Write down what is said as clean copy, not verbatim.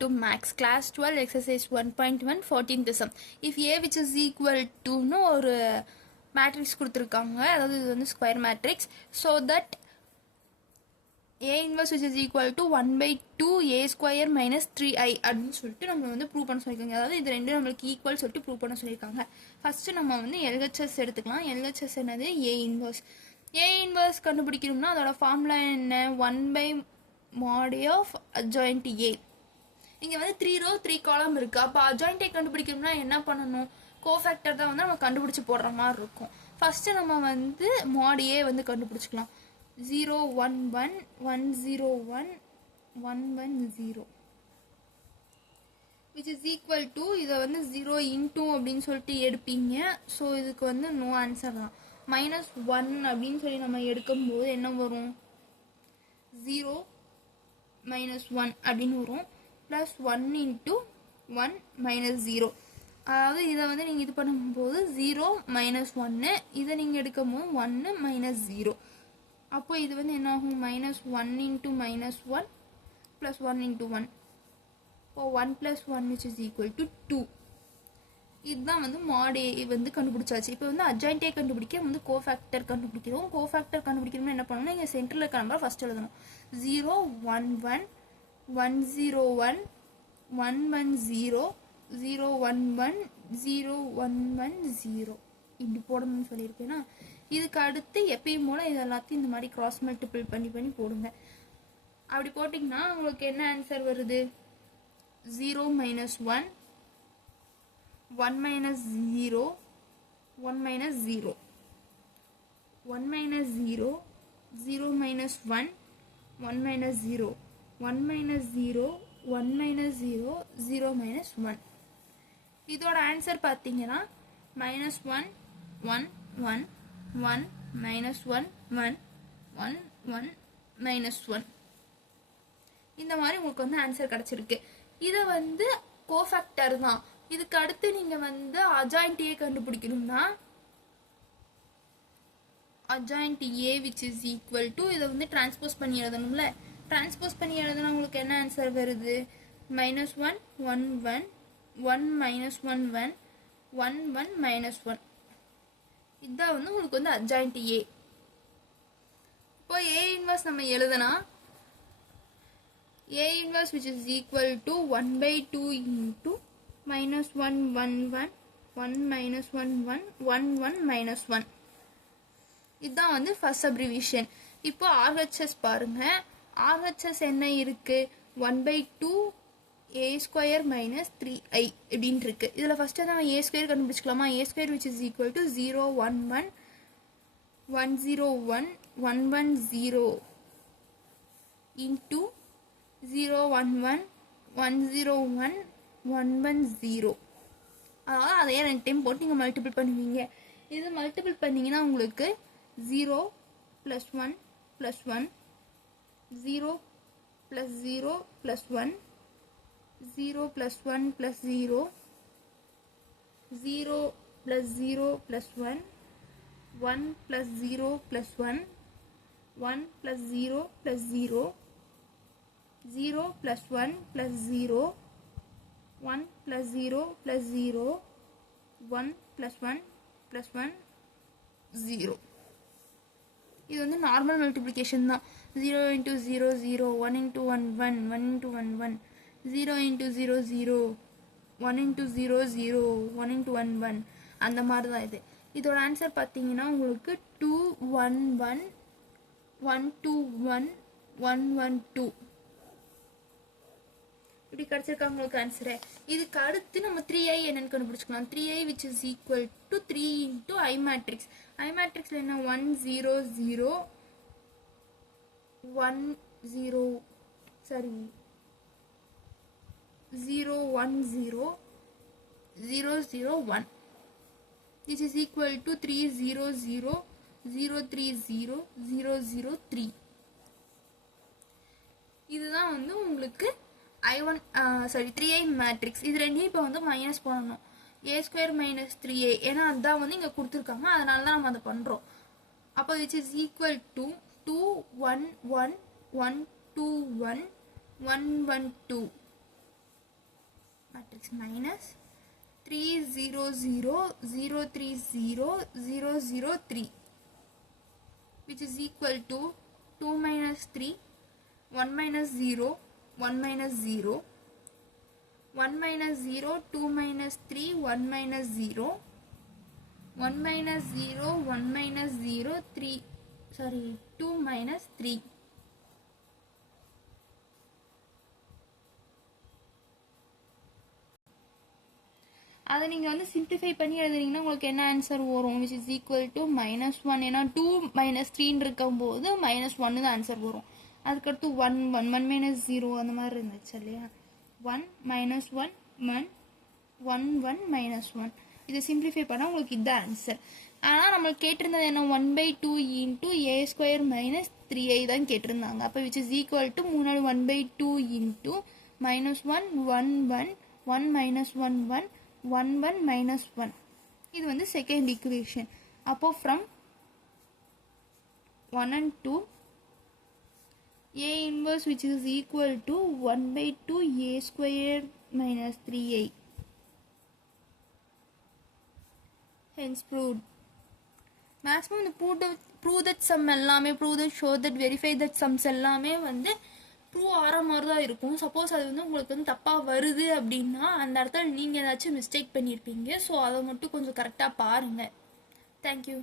to max class 12 exercise 1.1 14th sum. If A which is equal to ஒரு matrix கொடுத்துருக்காங்க, அதாவது இது வந்து square matrix. So that A inverse which is equal to 1/2 A square minus 3i அப்படின்னு சொல்லிட்டு நம்ம வந்து ப்ரூவ் பண்ண சொல்லியிருக்காங்க. அதாவது இது ரெண்டு நம்மளுக்கு ஈக்குவல் சொல்லிட்டு ப்ரூவ் பண்ண சொல்லியிருக்காங்க. ஃபர்ஸ்ட் நம்ம வந்து LHS எடுத்துக்கலாம். LHS என்னது? A inverse. A inverse கண்டுபிடிக்கணும்னா அதோட ஃபார்முலா என்ன? 1/mod of adjoint A. இங்கே வந்து 3 row 3 column இருக்குது. அப்போ அட்ஜாயிண்டை கண்டுபிடிக்கணும்னா என்ன பண்ணணும்? கோஃபேக்டர் தான் வந்து நம்ம கண்டுபிடிச்சி போடுற மாதிரி இருக்கும். ஃபஸ்ட்டு நம்ம வந்து mod A வந்து கண்டுபிடிச்சிக்கலாம். 0 1 1 1 0 1 1 1 0 which is equal to இதை வந்து 0 into அப்படின்னு சொல்லிட்டு எடுப்பீங்க. ஸோ இதுக்கு வந்து நோ ஆன்சர் தான். -1 அப்படின்னு சொல்லி நம்ம எடுக்கும்போது என்ன வரும்? 0 -1 அப்படின்னு வரும். Plus 1 into 1 minus 0. அதாவது இதை வந்து நீங்கள் இது பண்ணும்போது 0 -1, இதை நீங்கள் எடுக்கும்போது 1 minus 0. அப்போ இது வந்து என்ன ஆகும்? -1 into -1 plus 1 into 1. இப்போ 1 plus 1 which is equal to 2. இதுதான் வந்து mod A வந்து கண்டுபிடிச்சாச்சு. இப்போ வந்து அட்ஜாயிண்டே கண்டுபிடிக்க வந்து கோஃபேக்டர் கண்டுபிடிக்கிறோம். கோஃபேக்டர் கண்டுபிடிக்கணும்னா என்ன பண்ணணும்? இங்கே சென்டரில் இருக்க நம்பர் ஃபர்ஸ்ட் எழுதணும். 0 1 1 1 0 1 1 1 0 0 1 1 0 1 1 0 இப்படி போடணும்னு சொல்லியிருக்கேன்னா, இதுக்கு அடுத்து எப்பயும் போல இது எல்லாத்தையும் இந்த மாதிரி கிராஸ் மல்டிபிள் பண்ணி போடுங்க. அப்படி போட்டிங்கன்னா உங்களுக்கு என்ன ஆன்சர் வருது? 0 -1 1 -0 1 -0 1 -0 0 -1 1 -0 1 -0 1 -0 0 -1. இதோட ஆன்சர் பார்த்தீங்கன்னா -1 1 1 1 -1 1 1 1 -1. இந்த மாதிரி உங்களுக்கு வந்து ஆன்சர் கிடைச்சிருக்கு. இதை வந்து கோஃபேக்டர் தான். இதுக்கு அடுத்து நீங்கள் வந்து அட்ஜாயிண்ட் A கண்டுபிடிக்கணும்னா adjoint A which is equal to இதை வந்து டிரான்ஸ்போஸ் பண்ணி எழுதணும்ல. டிரான்ஸ்போஸ் பண்ணி எழுதுனா உங்களுக்கு என்ன ஆன்சர் வருது? -1 1 1 1 -1 1 1 1 -1. இதுதான் வந்து உங்களுக்கு வந்து அட்ஜாயிண்ட் A. இப்போ A இன்வர்ஸ் நம்ம எழுதுனா A inverse which is equal to 1/2 into -1 1 1 1 -1 1 1 1 -1. இதுதான் வந்து ஃபர்ஸ்ட் அப்ரிவியேஷன். இப்போ RHS பாருங்க. RHS என்ன இருக்கு? 1/2 A square minus 3i இப்படின்னு இருக்கு. இதில் ஃபர்ஸ்ட் நம்ம A square கண்டுபிடிச்சிக்கலாமா? A square which is equal to 0 1 1 1 0 1 1 1 0 into 0 1 1 1 0 1 1 1 0. அதாவது அதையே 2 டைம் போட்டு நீங்கள் மல்டிபிள் பண்ணுவீங்க. இது மல்டிபிள் பண்ணிங்கன்னா உங்களுக்கு 0 + 1 + 1 0 + 0 + 1 0 + 1 + 0 0 + 0 + 1 1 + 0 + 1 1 + 0 + 0 0 + 1 + 0 1 + 0 + 0 1 + 1 + 1 0. இது வந்து நார்மல் மல்டிப்ளிகேஷன் தான். 0 × 0 0 1 × 1 1 1 × 1 1 0 × 0 0 1 × 0 0 1 × 1 1 அந்த மாதிரி தான் இது. இதோட ஆன்சர் பார்த்தீங்கன்னா உங்களுக்கு 2 1 1 1 2 1 1 1 2 இப்படி கிடச்சிருக்கா உங்களுக்கு ஆன்சரு. இதுக்கு அடுத்து நம்ம 3i என்னன்னு கண்டுபிடிச்சிக்கலாம். 3i which is equal to 3 into I matrix. I matrixல என்ன? 1 0 0 1 0 sorry 0 1 0 0 0 1 which is equal to 3 0 0 0 3 0 0 0 3. இதுதான் வந்து உங்களுக்கு I1 3i மேட்ரிக்ஸ். இது ரெண்டையும் இப்போ வந்து மைனஸ் பண்ணணும். A square minus 3i ஏன்னா அதுதான் வந்து இங்கே கொடுத்துருக்காங்க, அதனால தான் நம்ம அதை பண்ணுறோம். அப்போ which is equal to 2 1 1 1 2 1 1 1 2 minus 300,030,003 which is equal to 2 minus 3, 1 minus 0, 1 minus 0, 1 minus 0, 2 minus 3, 1 minus 0, 1 minus 0, 1 minus 0, 3, sorry, 2 minus 3. அதை நீங்கள் வந்து சிம்பிளிஃபை பண்ணி எழுதுனீங்கன்னா உங்களுக்கு என்ன ஆன்சர் வரும் which is equal to -1. ஏன்னா 2 minus 3 இருக்கும்போது -1 தான் ஆன்சர் வரும். அதுக்கடுத்து 1 1 1 minus 0 அந்த மாதிரி இருந்துச்சு இல்லையா. 1 minus 1 1 1 1 minus 1. இதை சிம்பிளிஃபை பண்ணால் உங்களுக்கு இதுதான் ஆன்சர். ஆனால் நம்மளுக்கு கேட்டிருந்தது என்ன 1/2 into a square minus 3i தான் கேட்டிருந்தாங்க. அப்போ which is equal to முன்னாடி 1/2 இன்ட்டு -1 1 1 1 minus 1 1 1 1 minus 1. இது வந்து செகண்ட் ஈக்குவேஷன். அப்போ from 1 and 2 a inverse which is equal to 1/2 a square minus 3i. Hence proved. Maximum இந்த prove that sum எல்லாமே prove that show that verify that sums எல்லாமே வந்து prove ஆகிற மாதிரி தான் இருக்கும். சப்போஸ் அது வந்து உங்களுக்கு வந்து தப்பாக வருது அப்படின்னா அந்த இடத்துல நீங்கள் ஏதாச்சும் மிஸ்டேக் பண்ணியிருப்பீங்க. ஸோ அதை மட்டும் கொஞ்சம் கரெக்டாக பாருங்கள். தேங்க்யூ.